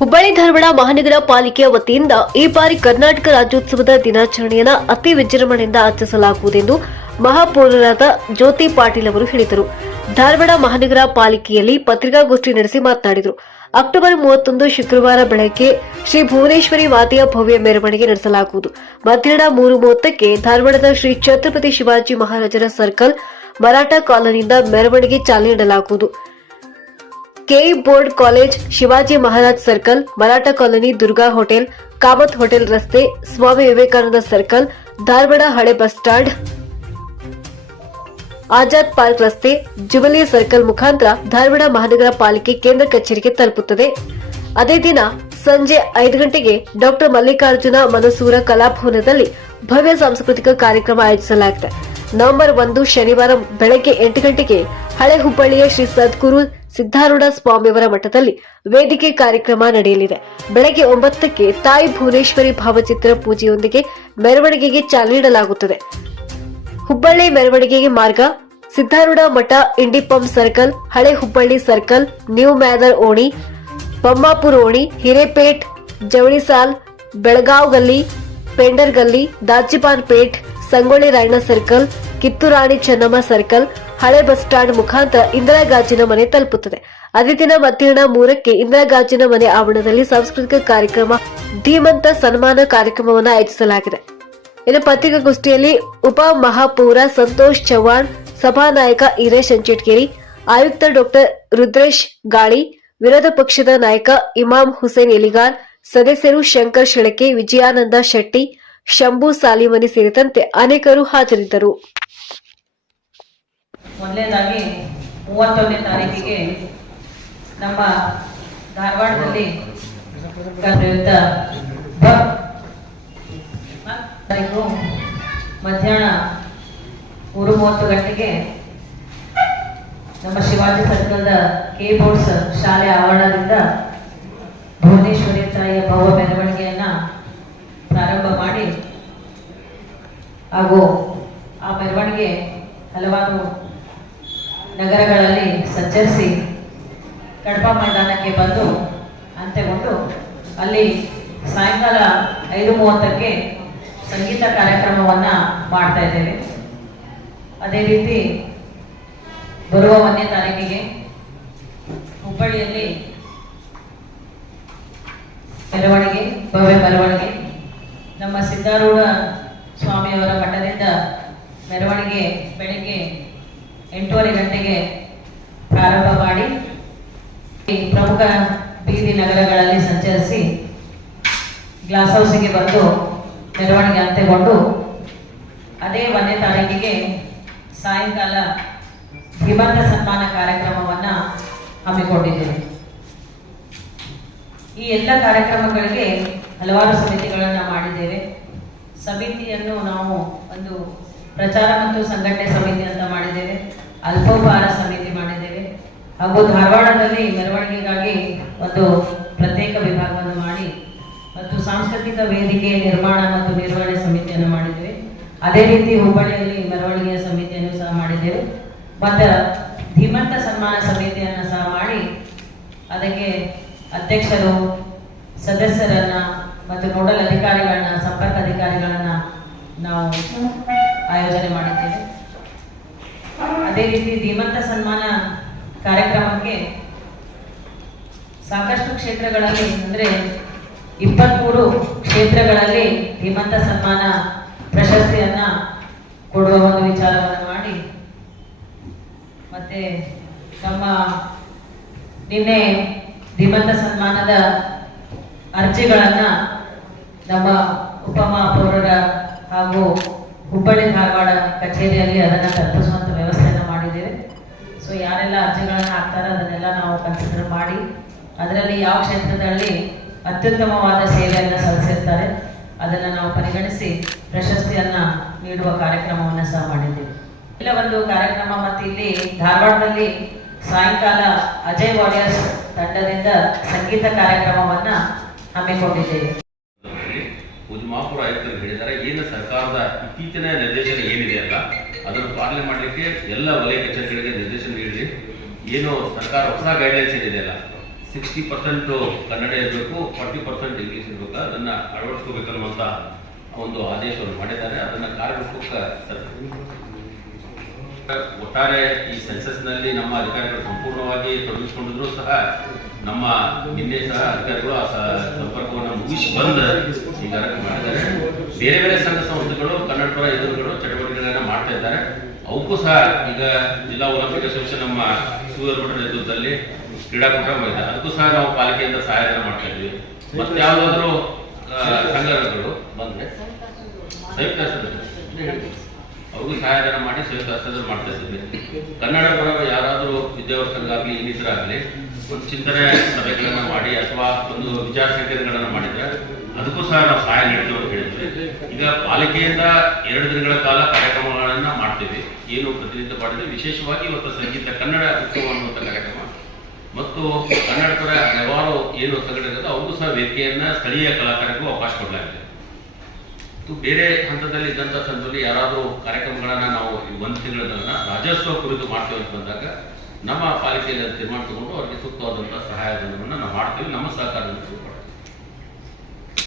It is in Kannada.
ಹುಬ್ಬಳ್ಳಿ ಧಾರವಾಡ ಮಹಾನಗರ ಪಾಲಿಕೆಯ ವತಿಯಿಂದ ಈ ಬಾರಿ ಕರ್ನಾಟಕ ರಾಜ್ಯೋತ್ಸವದ ದಿನಾಚರಣೆಯನ್ನು ಅತಿ ವಿಜೃಂಭಣೆಯಿಂದ ಆಚರಿಸಲಾಗುವುದೆಂದು ಮಹಾಪೌರರಾದ ಜ್ಯೋತಿ ಪಾಟೀಲ್ ಅವರು ಹೇಳಿದರು. ಧಾರವಾಡ ಮಹಾನಗರ ಪಾಲಿಕೆಯಲ್ಲಿ ಪತ್ರಿಕಾಗೋಷ್ಠಿ ನಡೆಸಿ ಮಾತನಾಡಿದರು. ಅಕ್ಟೋಬರ್ 31 ಶುಕ್ರವಾರ ಬೆಳಗ್ಗೆ ಶ್ರೀ ಭುವನೇಶ್ವರಿ ಮಾತೆಯ ಭವ್ಯ ಮೆರವಣಿಗೆ ನಡೆಸಲಾಗುವುದು. ಮಧ್ಯಾಹ್ನ 3:30ಕ್ಕೆ ಧಾರವಾಡದ ಶ್ರೀ ಛತ್ರಪತಿ ಶಿವಾಜಿ ಮಹಾರಾಜರ ಸರ್ಕಲ್ ಮರಾಠ ಕಾಲೋನಿಯಿಂದ ಮೆರವಣಿಗೆ ಚಾಲನೆ ನೀಡಲಾಗುವುದು. KE board college, Shivaji Maharaj circle, Maratha colony, Durga hotel, Kamat hotel ರಸ್ತೆ, ಸ್ವಾಮಿ ವಿವೇಕಾನಂದ ಸರ್ಕಲ್, ಧಾರವಾಡ ಹಳೆ ಬಸ್ ಸ್ಟಾಂಡ್, ಆಜಾದ್ ಪಾರ್ಕ್ ರಸ್ತೆ, ಜುಬಿಲಿ ಸರ್ಕಲ್ ಮುಖಾಂತರ ಧಾರವಾಡ ಮಹಾನಗರ ಪಾಲಿಕೆ ಕೇಂದ್ರ ಕಚೇರಿಗೆ ತಲುಪುತ್ತದೆ. ಅದೇ ದಿನ ಸಂಜೆ 5 ಗಂಟೆಗೆ ಡಾ ಮಲ್ಲಿಕಾರ್ಜುನ ಮನಸೂರ ಕಲಾಭವನದಲ್ಲಿ ಭವ್ಯ ಸಾಂಸ್ಕೃತಿಕ ಕಾರ್ಯಕ್ರಮ ಆಯೋಜಿಸಲಾಗಿದೆ. ನವೆಂಬರ್ 1 ಶನಿವಾರ ಬೆಳಗ್ಗೆ 8 ಗಂಟೆಗೆ ಹಳೆ ಹುಬ್ಬಳ್ಳಿಯ ಶ್ರೀ ಸದ್ಗುರು ಸಿದ್ದಾರೂಢ ಸ್ವಾಮಿಯವರ ಮಠದಲ್ಲಿ ವೇದಿಕೆ ಕಾರ್ಯಕ್ರಮ ನಡೆಯಲಿದೆ. ಬೆಳಗ್ಗೆ 9ಕ್ಕೆ ತಾಯಿ ಭುವನೇಶ್ವರಿ ಭಾವಚಿತ್ರ ಪೂಜೆಯೊಂದಿಗೆ ಮೆರವಣಿಗೆಗೆ ಚಾಲನೆ ನೀಡಲಾಗುತ್ತದೆ. ಹುಬ್ಬಳ್ಳಿ ಮೆರವಣಿಗೆಗೆ ಮಾರ್ಗ ಸಿದ್ದಾರೂಢ ಮಠ, ಇಂಡಿಪಂ ಸರ್ಕಲ್, ಹಳೆ ಹುಬ್ಬಳ್ಳಿ ಸರ್ಕಲ್, ನ್ಯೂ ಮ್ಯಾದರ್ ಓಣಿ, ಬೊಮ್ಮಾಪುರ ಓಣಿ, ಹಿರೇಪೇಟ್, ಜವಳಿಸಾಲ್, ಬೆಳಗಾವ್ ಗಲ್ಲಿ, ಪೆಂಡರ್ ಗಲ್ಲಿ, ದಾಜಿಪಾನ್ ಪೇಟ್, ಸಂಗೊಳ್ಳಿ ರಾಯಣ್ಣ ಸರ್ಕಲ್, ಕಿತ್ತೂರಾಣಿ ಚೆನ್ನಮ್ಮ ಸರ್ಕಲ್, ಹಳೆ ಬಸ್ ಸ್ಟಾಂಡ್ ಮುಖಾಂತರ ಇಂದಿರಾ ಗಾಜಿನ ಮನೆ ತಲುಪುತ್ತದೆ. ಅದೇ ದಿನ ಮಧ್ಯಾಹ್ನ 3ಕ್ಕೆ ಇಂದಿರಾ ಗಾಜಿನ ಮನೆ ಆವರಣದಲ್ಲಿ ಸಾಂಸ್ಕೃತಿಕ ಕಾರ್ಯಕ್ರಮ, ಧೀಮಂತ ಸನ್ಮಾನ ಕಾರ್ಯಕ್ರಮವನ್ನು ಆಯೋಜಿಸಲಾಗಿದೆ. ಇನ್ನು ಪತ್ರಿಕಾಗೋಷ್ಠಿಯಲ್ಲಿ ಉಪ ಮಹಾಪೌರ ಸಂತೋಷ್ ಚವ್ಹಾಣ್, ಸಭಾನಾಯಕ ಈರೇಶ್ ಅಂಚೆಟ್ಗೇರಿ, ಆಯುಕ್ತ ಡಾ ರುದ್ರೇಶ್ ಗಾಳಿ, ವಿರೋಧ ಪಕ್ಷದ ನಾಯಕ ಇಮಾಮ್ ಹುಸೇನ್ ಎಲಿಗಾರ್, ಸದಸ್ಯರು ಶಂಕರ್ ಶೆಳಕೆ, ವಿಜಯಾನಂದ ಶೆಟ್ಟಿ, ಶಂಭು ಸಾಲಿಮನಿ ಸೇರಿದಂತೆ ಅನೇಕರು ಹಾಜರಿದ್ದರು. ಮೊದಲನೇದಾಗಿ 31ನೇ ತಾರೀಕಿಗೆ ನಮ್ಮ ಧಾರವಾಡದಲ್ಲಿ ಪ್ರಯುಕ್ತ ತಾರೀಕು ಮಧ್ಯಾಹ್ನ 3:30 ಗಂಟೆಗೆ ನಮ್ಮ ಶಿವಾಜಿ ಸರ್ಕಲ್ದ ಕೆ ಬೋರ್ಡ್ಸ್ ಶಾಲೆ ಆವರಣದಿಂದ ಭುವನೇಶ್ವರಿ ತಾಯಿಯ ಭವ್ಯ ಮೆರವಣಿಗೆಯನ್ನ ಪ್ರಾರಂಭ ಮಾಡಿ ಹಾಗೂ ಆ ಮೆರವಣಿಗೆ ಹಲವಾರು ನಗರಗಳಲ್ಲಿ ಸಂಚರಿಸಿ ಕಡಪ ಮೈದಾನಕ್ಕೆ ಬಂದು ಅಂತ್ಯಗೊಂಡು ಅಲ್ಲಿ ಸಾಯಂಕಾಲ 5:30ಕ್ಕೆ ಸಂಗೀತ ಕಾರ್ಯಕ್ರಮವನ್ನು ಮಾಡ್ತಾ ಇದ್ದೇವೆ. ಅದೇ ರೀತಿ ಬರುವ 1ನೇ ತಾರೀಕಿಗೆ ಹುಬ್ಬಳ್ಳಿಯಲ್ಲಿ ಮೆರವಣಿಗೆ, ಭವ್ಯ ಮೆರವಣಿಗೆ, ನಮ್ಮ ಸಿದ್ದಾರೂಢ ಸ್ವಾಮಿಯವರ ಮಠದಿಂದ ಮೆರವಣಿಗೆ ಬೆಳಿಗ್ಗೆ 8:30 ಗಂಟೆಗೆ ಪ್ರಾರಂಭ ಮಾಡಿ ಪ್ರಮುಖ ಬೀದಿ ನಗರಗಳಲ್ಲಿ ಸಂಚರಿಸಿ ಗ್ಲಾಸ್ ಹೌಸಿಗೆ ಬಂದು ಮೆರವಣಿಗೆ ಅಂತ್ಯಗೊಂಡು ಅದೇ 1ನೇ ತಾರೀಕಿಗೆ ಸಾಯಂಕಾಲ ಧೀಮಂತ ಸನ್ಮಾನ ಕಾರ್ಯಕ್ರಮವನ್ನು ಹಮ್ಮಿಕೊಂಡಿದ್ದೇವೆ. ಈ ಎಲ್ಲ ಕಾರ್ಯಕ್ರಮಗಳಿಗೆ ಹಲವಾರು ಸಮಿತಿಗಳನ್ನು ಮಾಡಿದ್ದೇವೆ. ಸಮಿತಿಯನ್ನು ನಾವು ಒಂದು ಪ್ರಚಾರ ಮತ್ತು ಸಂಘಟನೆ ಸಮಿತಿ ಅಂತ ಮಾಡಿದ್ದೇವೆ, ಅಲ್ಪೋಪಹಾರ ಸಮಿತಿ ಮಾಡಿದ್ದೇವೆ, ಹಾಗೂ ಧಾರವಾಡದಲ್ಲಿ ಮೆರವಣಿಗೆಗಾಗಿ ಒಂದು ಪ್ರತ್ಯೇಕ ವಿಭಾಗವನ್ನು ಮಾಡಿ ಮತ್ತು ಸಾಂಸ್ಕೃತಿಕ ವೇದಿಕೆ ನಿರ್ಮಾಣ ಮತ್ತು ನಿರ್ವಹಣೆ ಸಮಿತಿಯನ್ನು ಮಾಡಿದ್ದೇವೆ. ಅದೇ ರೀತಿ ಹುಬ್ಬಳ್ಳಿಯಲ್ಲಿ ಮೆರವಣಿಗೆಯ ಸಮಿತಿಯನ್ನು ಸಹ ಮಾಡಿದ್ದೇವೆ ಮತ್ತು ಧೀಮಂತ ಸನ್ಮಾನ ಸಮಿತಿಯನ್ನು ಸಹ ಮಾಡಿ ಅದಕ್ಕೆ ಅಧ್ಯಕ್ಷರು, ಸದಸ್ಯರನ್ನ ಮತ್ತು ನೋಡಲ್ ಅಧಿಕಾರಿಗಳನ್ನ, ಸಂಪರ್ಕ ಅಧಿಕಾರಿಗಳನ್ನ ನಾವು ಆಯೋಜನೆ ಮಾಡಿದ್ದೇವೆ. ಅದೇ ರೀತಿ ಧೀಮಂತ ಸನ್ಮಾನ ಕಾರ್ಯಕ್ರಮಕ್ಕೆ ಸಾಕಷ್ಟು ಕ್ಷೇತ್ರಗಳಲ್ಲಿ ಅಂದರೆ 23 ಕ್ಷೇತ್ರಗಳಲ್ಲಿ ಧೀಮಂತ ಸನ್ಮಾನ ಪ್ರಶಸ್ತಿಯನ್ನ ಕೊಡುವ ಒಂದು ವಿಚಾರವನ್ನು ಮಾಡಿ ಮತ್ತೆ ನಮ್ಮ ನಿನ್ನೆ ಧೀಮಂತ ಸನ್ಮಾನದ ಅರ್ಜಿಗಳನ್ನ ನಮ್ಮ ಉಪಮಹಾಪೌರರ ಹಾಗೂ ಹುಬ್ಬಳ್ಳಿ ಧಾರವಾಡ ಕಚೇರಿಯಲ್ಲಿ ಅದನ್ನು ತಲುಪಿಸುವಂಥ ವ್ಯವಸ್ಥೆಯನ್ನು ಮಾಡಿದ್ದೇವೆ. ಸೊ ಯಾರೆಲ್ಲ ಅರ್ಜಿಗಳನ್ನು ಹಾಕ್ತಾರೋ ಅದನ್ನೆಲ್ಲ ನಾವು ಕನ್ಸಿಡರ್ ಮಾಡಿ ಅದರಲ್ಲಿ ಯಾವ ಕ್ಷೇತ್ರದಲ್ಲಿ ಅತ್ಯುತ್ತಮವಾದ ಸೇವೆಯನ್ನು ಸಲ್ಲಿಸಿರ್ತಾರೆ ಅದನ್ನು ನಾವು ಪರಿಗಣಿಸಿ ಪ್ರಶಸ್ತಿಯನ್ನು ನೀಡುವ ಕಾರ್ಯಕ್ರಮವನ್ನು ಸಹ ಮಾಡಿದ್ದೇವೆ. ಇಲ್ಲ ಒಂದು ಕಾರ್ಯಕ್ರಮ ಮತ್ತು ಇಲ್ಲಿ ಧಾರವಾಡದಲ್ಲಿ ಸಾಯಂಕಾಲ ಅಜಯ್ ವಾರಿಯರ್ಸ್ ತಂಡದಿಂದ ಸಂಗೀತ ಕಾರ್ಯಕ್ರಮವನ್ನು ಹಮ್ಮಿಕೊಂಡಿದ್ದೇವೆ. ಮಹಾಪೌರ ಆಯುಕ್ತರು ಹೇಳಿದ್ದಾರೆ, ಏನು ಸರ್ಕಾರದ ಇತ್ತೀಚಿನ ನಿರ್ದೇಶನ ಏನಿದೆಯಲ್ಲ ಅದನ್ನು ಪಾಲನೆ ಮಾಡಲಿಕ್ಕೆ ಎಲ್ಲ ವಲಯ ಕಚೇರಿಗಳಿಗೆ ನಿರ್ದೇಶನ ನೀಡಿ, ಏನು ಸರ್ಕಾರ ಹೊಸ ಗೈಡ್ಲೈನ್ಸ್ ಏನಿದೆಯಲ್ಲ 60% ಕನ್ನಡ ಇರಬೇಕು, 40% ಇಂಗ್ಲೀಷ್ ಇರಬೇಕು, ಅದನ್ನು ಅಳವಡಿಸ್ಕೋಬೇಕನ್ನುವಂಥ ಒಂದು ಆದೇಶವನ್ನು ಮಾಡಿದ್ದಾರೆ. ಅದನ್ನು ಕಾರ್ಯರೂಪಕ್ಕೆ ಒಟ್ಟಾರೆ ಈ ಸೆನ್ಸಸ್ನಲ್ಲಿ ನಮ್ಮ ಅಧಿಕಾರಿಗಳು ಸಂಪೂರ್ಣವಾಗಿ ತೊಡಗಿಸಿಕೊಂಡಿದ್ರು ಸಹ ನಮ್ಮ ನಿನ್ನೆ ಸಹ ಅಧಿಕಾರಿಗಳು ಆ ಸಂಪರ್ಕವನ್ನು ಮುಗಿಸಿ ಬಂದು ಈಗ ಮಾಡಿದ್ದಾರೆ. ಬೇರೆ ಬೇರೆ ಸಂಘ ಸಂಸ್ಥೆಗಳು ಕನ್ನಡಪರ ಎದುರುಗಳು ಚಟುವಟಿಕೆಗಳನ್ನು ಮಾಡ್ತಾ ಇದ್ದಾರೆ. ಅವಕ್ಕೂ ಸಹ ಈಗ ಜಿಲ್ಲಾ ಒಲಿಂಪಿಕ್ ಅಸೋಸಿಯೇಷನ್ ನಮ್ಮ ಸೂರ್ಯಪಟ್ಟ ನೇತೃತ್ವದಲ್ಲಿ ಕ್ರೀಡಾಕೂಟ ಮಾಡಿದೆ, ಅದಕ್ಕೂ ಸಹ ನಾವು ಪಾಲಿಕೆಯಿಂದ ಸಹಾಯಧನ ಮಾಡ್ತಾ ಇದ್ವಿ. ಮತ್ತೆ ಯಾವುದಾದ್ರೂ ಸಂಘಗಳು ಬಂದರೆ ಸಂಯುಕ್ತ ಅವ್ರಿಗೂ ಸಹಾಯಧನ ಮಾಡಿ ಸಂಯುಕ್ತ ಹಸ್ತದಲ್ಲಿ ಮಾಡ್ತಾ ಇದ್ದೀವಿ. ಕನ್ನಡ ಪರ ಯಾರಾದರೂ ವಿದ್ಯಾವರ್ಗ ಸಂಘ ಆಗಲಿ ಇನ್ನಿತರ ಆಗಲಿ ಒಂದು ಚಿಂತನೆ ಸಭೆಗಳನ್ನು ಮಾಡಿ ಅಥವಾ ಒಂದು ವಿಚಾರ ಸಂಕಿರಣಗಳನ್ನು ಮಾಡಿದರೆ ಅದಕ್ಕೂ ಸಹ ನಾವು ಸಹಾಯ ನೀಡ್ತೀವಿ ಅಂತ ಹೇಳಿದ್ವಿ. ಈಗ ಪಾಲಿಕೆಯಿಂದ 2 ದಿನಗಳ ಕಾಲ ಕಾರ್ಯಕ್ರಮಗಳನ್ನು ಮಾಡ್ತೀವಿ. ಏನು ಪ್ರತಿನಿತ್ಯ ಮಾಡಿದ್ವಿ, ವಿಶೇಷವಾಗಿ ಇವತ್ತು ಸಂಗೀತ ಕನ್ನಡ ಉತ್ಸವ ಅನ್ನುವಂಥ ಕಾರ್ಯಕ್ರಮ ಮತ್ತು ಕನ್ನಡ ಪರ ಹಲವಾರು ಏನು ಸಂಘಟನೆ ಅವ್ರಿಗೂ ಸಹ ವೇದಿಕೆಯನ್ನು ಸ್ಥಳೀಯ ಕಲಾಕಾರರಿಗೂ ಅವಕಾಶ ಕೊಡಲಾಗಿದೆ. ಬೇರೆ ಹಂತದಲ್ಲಿ ಇದ್ದಂಥ ಸಂದರ್ಭದಲ್ಲಿ ಯಾರಾದರೂ ಕಾರ್ಯಕ್ರಮಗಳನ್ನು ನಾವು 1 ತಿಂಗಳನ್ನ ರಾಜ್ಯೋತ್ಸವ ಕುರಿತು ಮಾಡ್ತೇವೆ ಅಂತ ಬಂದಾಗ ನಮ್ಮ ಪಾಲಿಕೆಯಲ್ಲಿ ತೀರ್ಮಾನ ತಗೊಂಡು ಅವರಿಗೆ ಸೂಕ್ತವಾದಂಥ ಸಹಾಯಧನವನ್ನು ನಾವು ಮಾಡ್ತೀವಿ. ನಮ್ಮ ಸಹಕಾರದಲ್ಲಿ